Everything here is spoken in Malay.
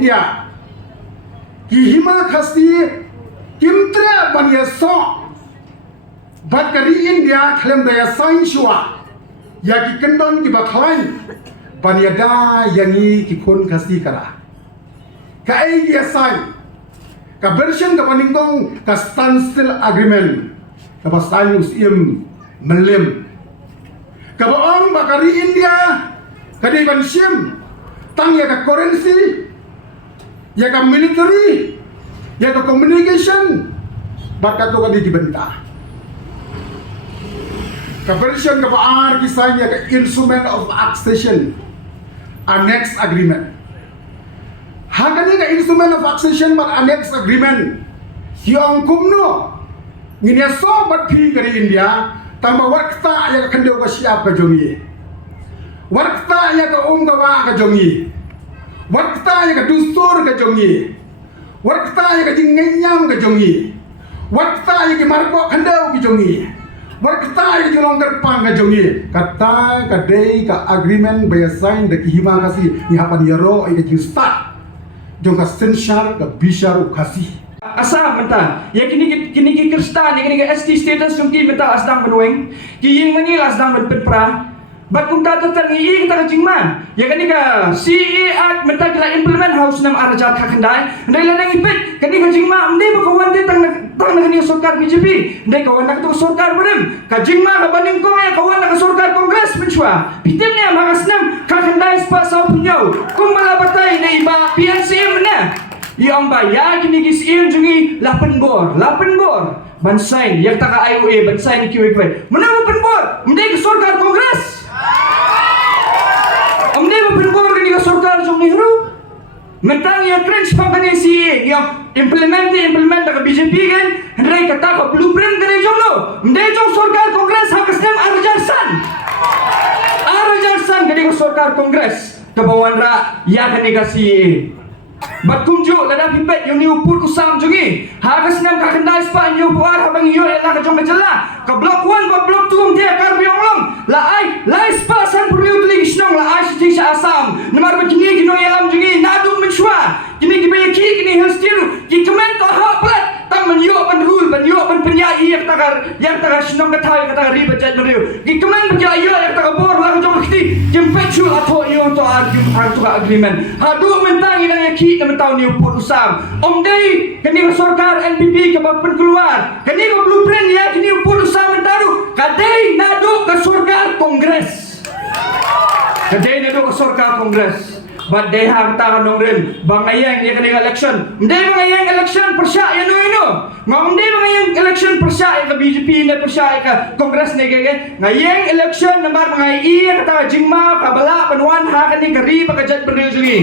India hima khasi kimtra bania so bat kari India khlem da ya sain shua ya ki kendon ki bakhlain bania da yangi ki khon khasi kara ka ai ya sain ka version ka paningtong ka standstill agreement ka pasain usim melim ka baong bakari India ka di banshim tang ya ka currency ya ka military ya ka communication baka to ka di dibenta ka version ka baar kisah ya ka instrument of accession annex agreement hakani ka instrument of accession mat annex agreement hiong kumno ngine so bat phi kari India tamba wakta ya ka kandeu ka siap ka jongi wakta ya ka gawa ka jongi wakta ya ka dustur ka jongi wakta ya ka jingenyam ka jongi wakta ya ki marko kandeu ki jongi wakta ya ki longgar pang ka jongi kata ka dei ka agreement by sign de ki hima kasi ni hapan yaro ai ka start jong ka senshar ka bishar ukasi asa menta ya kini ki kristan ya kini ST status yung ki menta asdang menueng ki ying manila asdang menpra bat kung tatatan ngi kita kajingman ya kani ka CE Act menta kila implement house nam arajat kakandai ndai la nang ipit kani kajingma ndai ba kawan de tang kani sarkar BJP ndai kawan nak tu sarkar berem kajingma ka baning ko ya kawan nak sarkar kongres menchua pitem ni magasnam kakandai spa sa punyo kung malabatay na iba PNCM na yang bayar kini kisim jungi 8 bor bansain yang taka IOA bansain QQ menang 8 bor mendai ke sarkar kongres mendai 8 bor kini ke sarkar jung Nehru mentang ya crunch pangkani si yang implement ke BJP kan hendai kata ke blueprint kini jung lo mendai jung sarkar kongres hakasnam Arjarsan kini ke sarkar kongres ke bawan ra ya kini ke CA bat kunjuk lada pipet yung niuput usam jungi hagas nam kakandai spa niupuar habang iyo ela ka jong majala ka block 1 ba block 2 dia kar biong la ai spa san perlu tuling snong la ai sing sa asam namar ba kini gino elam jungi nadu menchua kini gibe ki kini helstil ki comment ko ha plat tam menyo penhul penyo penyai yang takar snong ka thai ka takar riba jet riu ki comment ba iyo yang takar bor la ka jong kiti jempechu atho iyo to agreement hadu mentang ina ki na tahu ni uput usam dei kini sarkar NPP ke bapen keluar kini ke blueprint ya kini uput usam mentaru kadai nadu ke sarkar kongres but dei hang tangan nongren bangayang ya kini election dei bangayang election persya ya no dei bangayang election persya ya ke BJP ne persya ya ke kongres ne ke ngayang election nambar mangai kata jingma kabala penuan ha kini keri pakajat berdil jungi